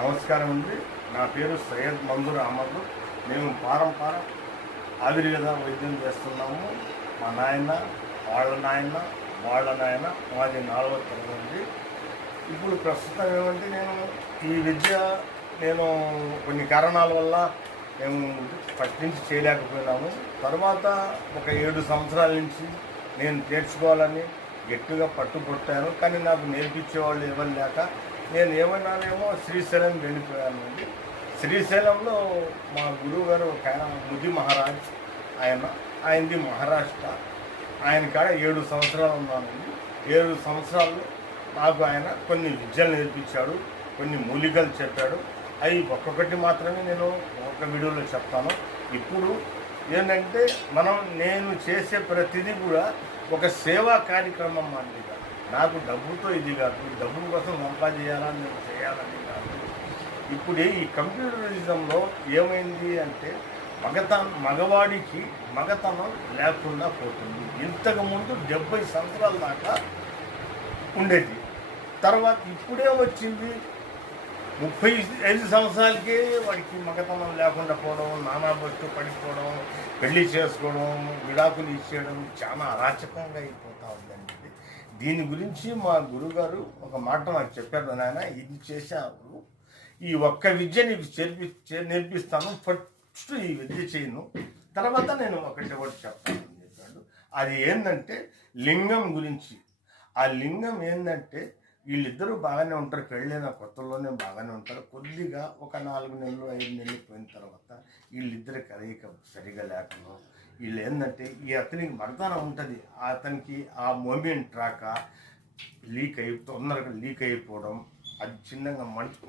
నమస్కారం అండి. నా పేరు సయ్యద్ మంజూర్ అహ్మద్. మేము ఆయుర్వేద వైద్యం చేస్తున్నాము. మా నాయన, వాళ్ళ నాయన, మాది 4వ తరగతి. ఇప్పుడు ప్రస్తుతం ఏమంటే ఈ విద్య కొన్ని కారణాల వల్ల మేము ఫస్ట్ నుంచి చేయలేకపోయినాము. తర్వాత ఒక 7 సంవత్సరాల నుంచి నేను నేర్చుకోవాలని గట్టిగా పట్టుబట్టాను. కానీ నాకు నేర్పించేవాళ్ళు ఎవరు లేక నేను ఏమన్నానేమో శ్రీశైలం వెళ్ళిపోయానండి. శ్రీశైలంలో మా గురువు గారు ఒక ఆయన ముది మహారాజ్, ఆయనది మహారాష్ట్ర. ఆయన కాడ 7 సంవత్సరాలు ఉన్నానండి. 7 సంవత్సరాల్లో నాకు ఆయన కొన్ని విద్యలు నేర్పించాడు, కొన్ని మూలికలు చెప్పాడు. అవి ఒక్కొక్కటి మాత్రమే నేను ఒక వీడియోలో చెప్తాను. ఇప్పుడు ఏంటంటే నేను చేసే ప్రతిదీ కూడా ఒక సేవా కార్యక్రమం మాదిరిగా. నాకు డబ్బుతో ఇది కాదు, డబ్బుల కోసం సంపాదించాలని నేను చేయాలని కాదు. ఇప్పుడు ఈ కంప్యూటరిజంలో ఏమైంది అంటే మగవాడికి మగతనం లేకుండా పోతుంది. ఇంతకుముందు 70 సంవత్సరాల దాకా ఉండేది. తర్వాత ఇప్పుడే వచ్చింది 35 సంవత్సరాలకే వాడికి మగతనం లేకుండా పోవడం, నానా బస్సు పడిపోవడం, పెళ్లి చేసుకోవడం, విడాకులు ఇచ్చేయడం చాలా అరాచకంగా అయిపోతూ ఉందండి. దీని గురించి మా గురుగారు ఒక మాట నాకు చెప్పారు, నాయన ఇది చేశావు, ఈ ఒక్క విద్య నీకు నేర్పిస్తాను, ఫస్ట్ ఈ విద్య చేయను, తర్వాత నేను ఒకటి చెప్తాను అని చెప్పాడు. అది ఏంటంటే లింగం గురించి. ఆ లింగం ఏంటంటే వీళ్ళిద్దరూ బాగానే ఉంటారు, పెళ్ళైన కొత్తలోనే బాగానే ఉంటారు. కొద్దిగా ఒక 4 నెలలు 5 నెలలు పోయిన తర్వాత వీళ్ళిద్దరి కలయిక సరిగా లేకుండా వీళ్ళు ఏంటంటే అతనికి మగతనం ఉంటుంది, అతనికి ఆ మూమెంట్ రాక తొందరగా లీక్ అయిపోవడం, అది చిన్నగా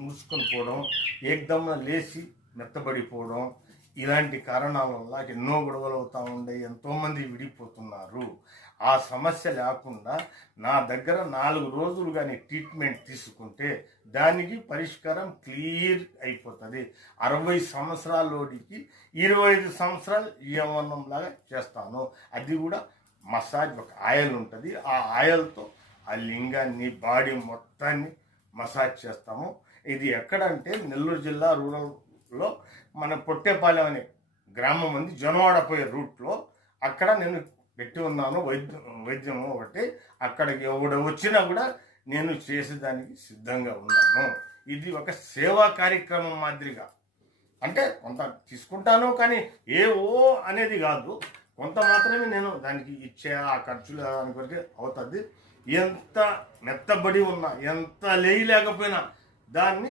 మూసుకొని పోవడం, ఏకదమ్మ లేచి మెత్తబడిపోవడం, ఇలాంటి కారణాల వల్ల ఎన్నో గొడవలు అవుతూ ఉండే, ఎంతోమంది విడిపోతున్నారు. ఆ సమస్య లేకుండా నా దగ్గర 4 రోజులు కానీ ట్రీట్మెంట్ తీసుకుంటే దానికి పరిష్కారం క్లియర్ అయిపోతుంది. 60 సంవత్సరాలలోడికి 25 సంవత్సరాలు యవ్వనంలాగా చేస్తాను. అది కూడా మసాజ్, ఒక ఆయిల్ ఉంటుంది, ఆ ఆయిల్తో ఆ లింగాన్ని, బాడీ మొత్తాన్ని మసాజ్ చేస్తాము. ఇది ఎక్కడంటే నెల్లూరు జిల్లా రూరల్లో మన పొట్టేపాలెం అనే గ్రామం ఉంది, జొనవాడ పోయే రూట్లో. అక్కడ నేను పెట్టి ఉన్నాను వైద్యం ఒకటి. అక్కడికి ఎవడు వచ్చినా కూడా నేను చేసేదానికి సిద్ధంగా ఉన్నాను. ఇది ఒక సేవా కార్యక్రమం మాదిరిగా. అంటే కొంత తీసుకుంటాను, కానీ అనేది కాదు, కొంత మాత్రమే నేను దానికి ఇచ్చే ఆ ఖర్చులు దాని వరకే అవుతుంది. ఎంత మెత్తబడి ఉన్నా, ఎంత లేయలేకపోయినా దాన్ని